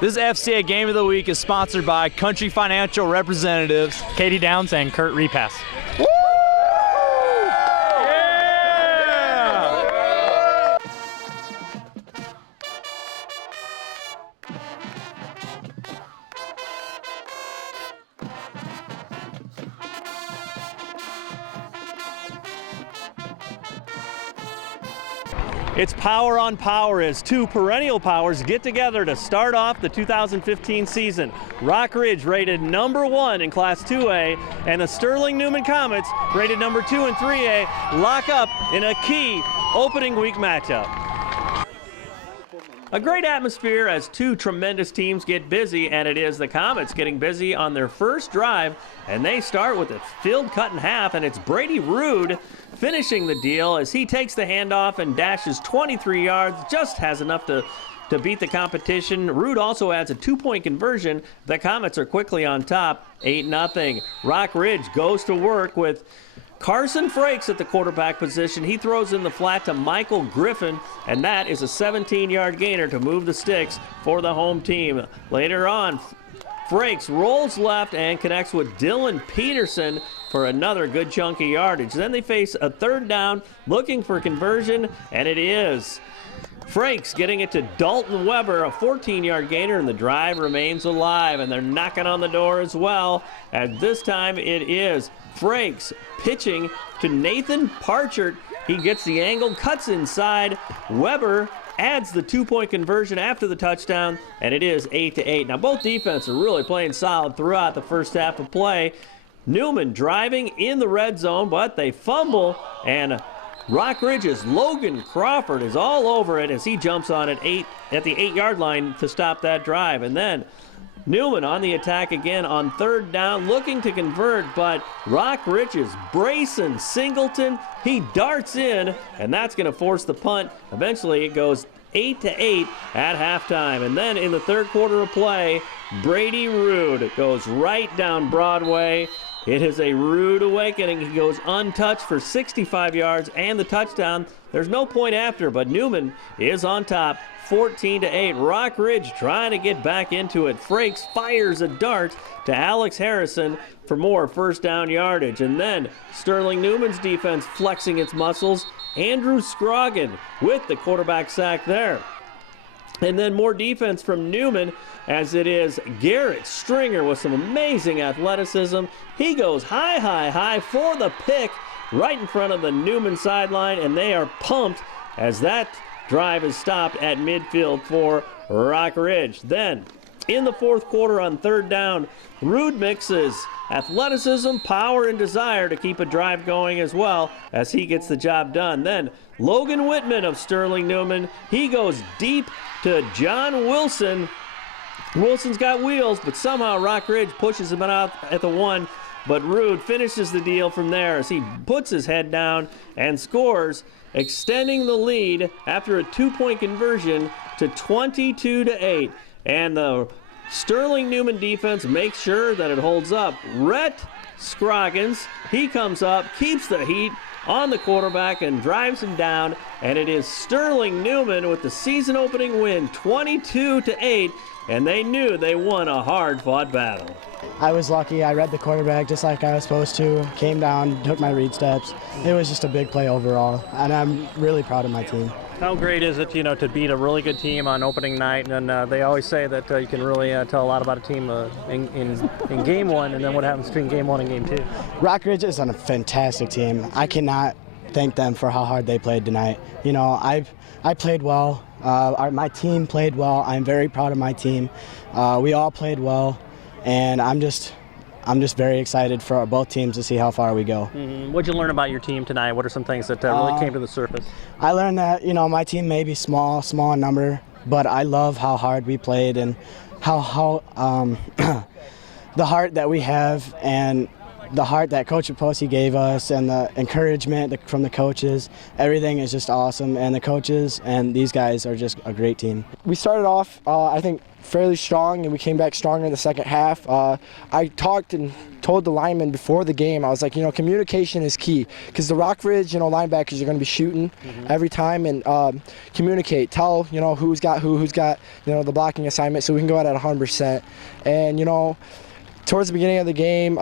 This FCA Game of the Week is sponsored by Country Financial Representatives Katie Downs and Kurt Repass. Woo! It's power on power as two perennial powers get together to start off the 2015 season. Rockridge rated #1 in Class 2A, and the Sterling Newman Comets rated #2 in 3A lock up in a key opening week matchup. A great atmosphere as two tremendous teams get busy, and it is the Comets getting busy on their first drive, and they start with a field cut in half, and it's Brady Rude finishing the deal as he takes the handoff and dashes 23 yards, just has enough to beat the competition. Rude also adds a 2-point conversion. The Comets are quickly on top, 8-0. Rockridge goes to work with Carson Frakes at the quarterback position. He throws in the flat to Michael Griffin, and that is a 17-yard gainer to move the sticks for the home team. Later on, Frakes rolls left and connects with Dylan Peterson for another good chunk of yardage. Then they face a third down, looking for conversion, and it is. Frakes getting it to Dalton Weber, a 14-yard gainer, and the drive remains alive, and they're knocking on the door as well. And this time it is Frakes pitching to Nathan Parchert. He gets the angle, cuts inside. Weber adds the 2-point conversion after the touchdown, and it is 8-8. Now both defenses are really playing solid throughout the first half of play. Newman driving in the red zone, but they fumble, and Rockridge's Logan Crawford is all over it as he jumps on it at the 8-yard line to stop that drive. And then Newman on the attack again on third down, looking to convert, but Rockridge's Brayson Singleton, he darts in, and that's going to force the punt. Eventually it goes 8-8 at halftime. And then in the third quarter of play, Brady Rude goes right down Broadway. It is a rude awakening. He goes untouched for 65 yards and the touchdown. There's no point after, but Newman is on top, 14-8. Rockridge trying to get back into it. Frakes fires a dart to Alex Harrison for more first down yardage. And then Sterling Newman's defense flexing its muscles. Andrew Scroggin with the quarterback sack there. And then more defense from Newman as it is Garrett Stringer with some amazing athleticism. He goes high for the pick right in front of the Newman sideline, and they are pumped as that drive is stopped at midfield for Rockridge. Then in the fourth quarter on third down, Rude mixes athleticism, power, and desire to keep a drive going as well as he gets the job done. Then Logan Whitman of Sterling Newman, he goes deep to John Wilson. Wilson's got wheels, but somehow Rockridge pushes him out at the 1, but Rude finishes the deal from there as he puts his head down and scores, extending the lead after a 2-point conversion to 22-8. And the Sterling Newman defense makes sure that it holds up. Rhett Scroggins, he comes up, keeps the heat on the quarterback and drives him down, and it is Sterling Newman with the season opening win, 22-8, and they knew they won a hard-fought battle. I was lucky. I read the quarterback just like I was supposed to, came down, took my read steps. It was just a big play overall, and I'm really proud of my team. How great is it, to beat a really good team on opening night? And they always say that you can really tell a lot about a team in game one, and then what happens between game one and game two. Rockridge is a fantastic team. I cannot thank them for how hard they played tonight. I played well. My team played well. I'm very proud of my team. We all played well, and I'm just very excited for both teams to see how far we go. Mm-hmm. What did you learn about your team tonight? What are some things that really came to the surface? I learned that, my team may be small in number, but I love how hard we played and how the heart that we have, and the heart that Coach Posey gave us and the encouragement from the coaches, everything is just awesome. And the coaches and these guys are just a great team. We started off, I think, fairly strong, and we came back stronger in the second half. I talked and told the linemen before the game, I was like, communication is key, because the Rockridge, linebackers are going to be shooting every time, and communicate, tell, who's got who's got, the blocking assignment, so we can go out at 100%. And, towards the beginning of the game,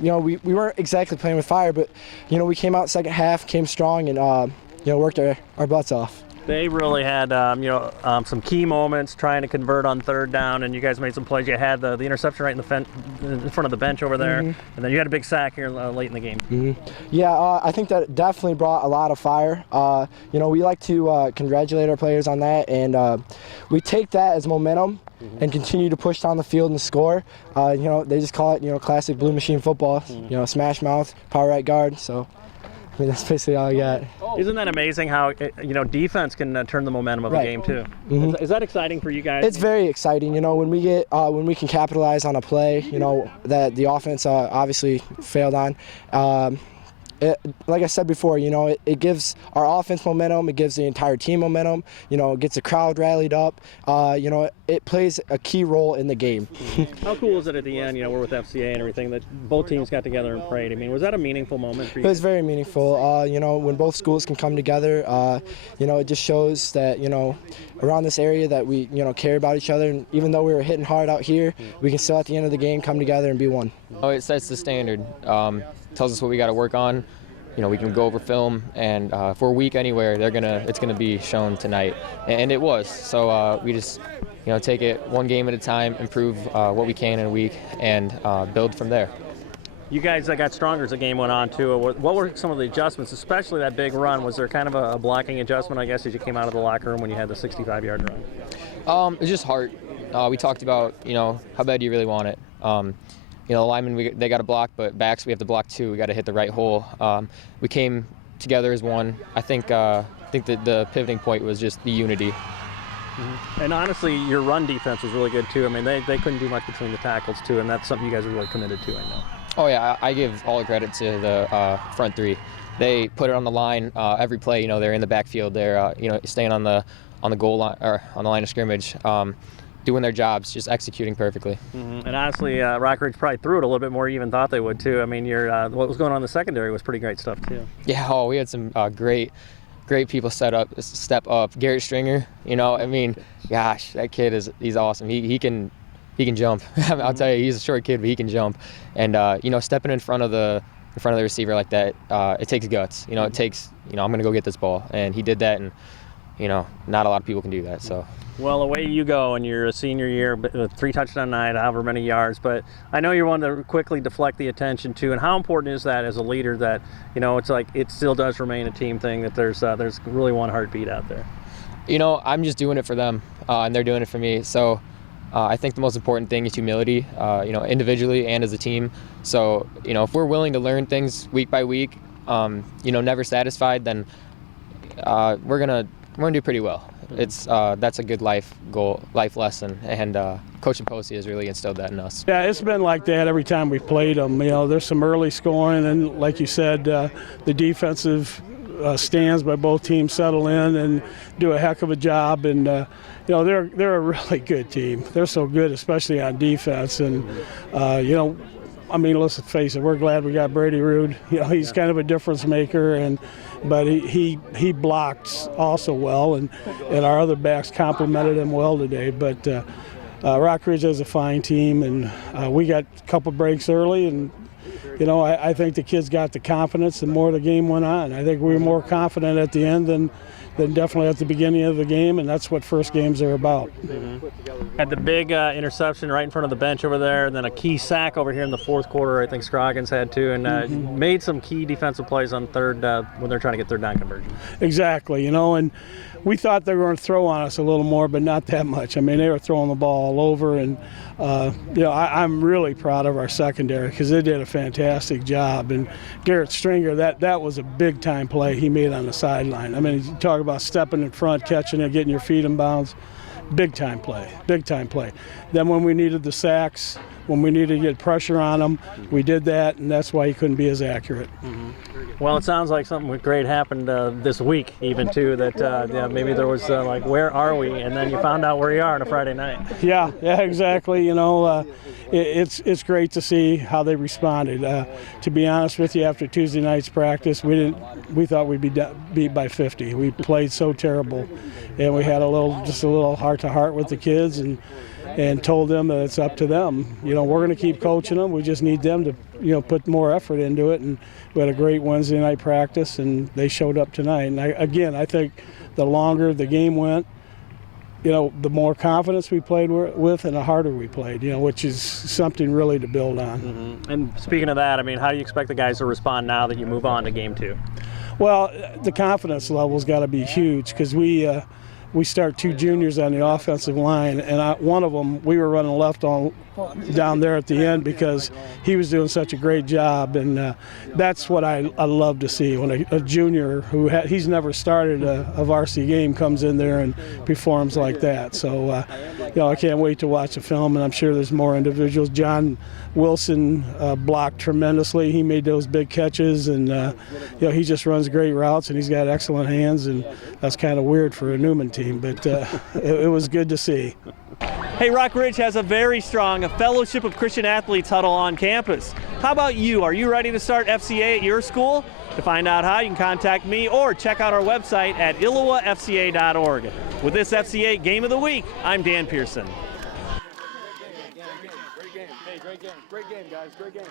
we weren't exactly playing with fire, but, we came out second half, came strong, and, worked our butts off. They really had, some key moments trying to convert on third down, and you guys made some plays. You had the interception right in front of the bench over there, and then you had a big sack here late in the game. Yeah, I think that definitely brought a lot of fire. We like to congratulate our players on that, and we take that as momentum and continue to push down the field and score. They just call it, classic blue machine football. Smash mouth, power right guard. So. That's basically all I got. Isn't that amazing how defense can turn the momentum of a game too? Is that exciting for you guys? It's very exciting. When we can capitalize on a play, that the offense obviously failed on. Like I said before, it gives our offense momentum. It gives the entire team momentum. It gets the crowd rallied up. It plays a key role in the game. How cool is it at the end? We're with FCA and everything, that both teams got together and prayed. I mean, was that a meaningful moment for you? It was very meaningful. When both schools can come together, it just shows that around this area that we care about each other. And even though we were hitting hard out here, we can still at the end of the game come together and be one. Oh, it sets the standard. Tells us what we got to work on. We can go over film, and if we're weak anywhere, it's gonna be shown tonight, and it was. So we just take it one game at a time, improve what we can in a week, and build from there. You guys got stronger as the game went on too. What were some of the adjustments, especially that big run? Was there kind of a blocking adjustment, I guess, as you came out of the locker room when you had the 65-yard run? It's just heart. We talked about how bad do you really want it. Linemen, they got to block, but backs, we have to block too. We got to hit the right hole. We came together as one. I think that the pivoting point was just the unity. And honestly, your run defense was really good too. I mean, they couldn't do much between the tackles too, and that's something you guys are really committed to, I know. Oh yeah, I give all the credit to the front three. They put it on the line every play. They're in the backfield. They're staying on the goal line or on the line of scrimmage. Doing their jobs, just executing perfectly. And honestly, Rockridge probably threw it a little bit more you even thought they would too. I mean, what was going on in the secondary was pretty great stuff too. Yeah, we had some great people step up. Garrett Stringer, gosh, that kid he's awesome. He can jump. I'll tell you, he's a short kid, but he can jump. And stepping in front of the receiver like that, it takes guts. It takes I'm gonna go get this ball, and he did that, and not a lot of people can do that. So. Well, away you go in your senior year, 3 touchdown night, however many yards. But I know you're one to quickly deflect the attention too. And how important is that as a leader that it's like it still does remain a team thing, that there's really one heartbeat out there. I'm just doing it for them, and they're doing it for me. So I think the most important thing is humility, individually and as a team. So if we're willing to learn things week by week, never satisfied, then we're gonna do pretty well. That's a good life lesson, and Coach Posey has really instilled that in us. Yeah, it's been like that every time we've played them. There's some early scoring, and like you said, the defensive stands by both teams settle in and do a heck of a job. And they're a really good team. They're so good, especially on defense. And let's face it, we're glad we got Brady Rood. He's kind of a difference maker, but he blocks also well, and our other backs complimented him well today. But Rockridge is a fine team, and we got a couple breaks early, and I think the kids got the confidence the more the game went on. I think we were more confident at the end than definitely at the beginning of the game, and that's what first games are about. Had the big interception right in front of the bench over there, and then a key sack over here in the fourth quarter. I think Scroggins had too, and made some key defensive plays on third when they're trying to get third down conversion. Exactly, and we thought they were going to throw on us a little more, but not that much. I mean, they were throwing the ball all over, and I'm really proud of our secondary because they did a fantastic job. And Garrett Stringer, that was a big-time play he made on the sideline. I mean, you talk about stepping in front, catching it, getting your feet in bounds. Big-time play, big-time play. Then when we needed the sacks, when we needed to get pressure on him, we did that, and that's why he couldn't be as accurate. Well, it sounds like something great happened this week, even too. That maybe there was like, where are we? And then you found out where you are on a Friday night. Yeah, exactly. You know, it's great to see how they responded. To be honest with you, after Tuesday night's practice, we thought we'd be beat by 50. We played so terrible, and we had just a little heart-to-heart with the kids, and told them that it's up to them. You know, we're going to keep coaching them. We just need them to, you know, put more effort into it. And we had a great Wednesday night practice, and they showed up tonight. And I think the longer the game went, you know, the more confidence we played with, and the harder we played. You know, which is something really to build on. And speaking of that, I mean, how do you expect the guys to respond now that you move on to game 2? Well, the confidence level's got to be huge, because we start 2 juniors on the offensive line, and one of them, we were running left down there at the end because he was doing such a great job, and that's what I love to see, when a junior he's never started a varsity game comes in there and performs like that. So, you know, I can't wait to watch the film, and I'm sure there's more individuals. John Wilson blocked tremendously. He made those big catches, and you know, he just runs great routes, and he's got excellent hands, and that's kind of weird for a Newman team, but it was good to see. Hey, Rockridge has a very strong Fellowship of Christian Athletes huddle on campus. How about you? Are you ready to start FCA at your school? To find out how, you can contact me or check out our website at illowafca.org. With this FCA Game of the Week, I'm Dan Pearson. Great game, guys. Great game.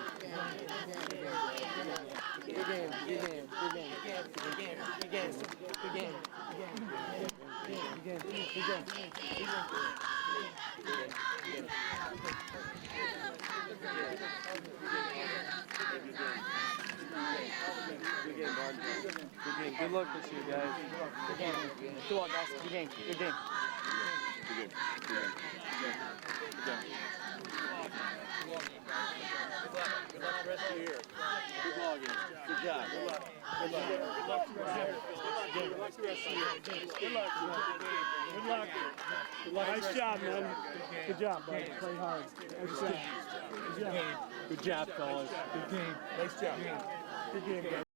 Good luck this year, guys. Good game. Good luck, guys. Good game. Good game. Good luck the rest of the year. Good ball game. Good job. Good luck. Good luck. Good luck the rest of the year. Good luck the rest of the year. Good luck. Good luck. Good luck. Nice job, man. Good job, bud. Play hard. Good job, fellas. Good game. Nice job. Good game, guys.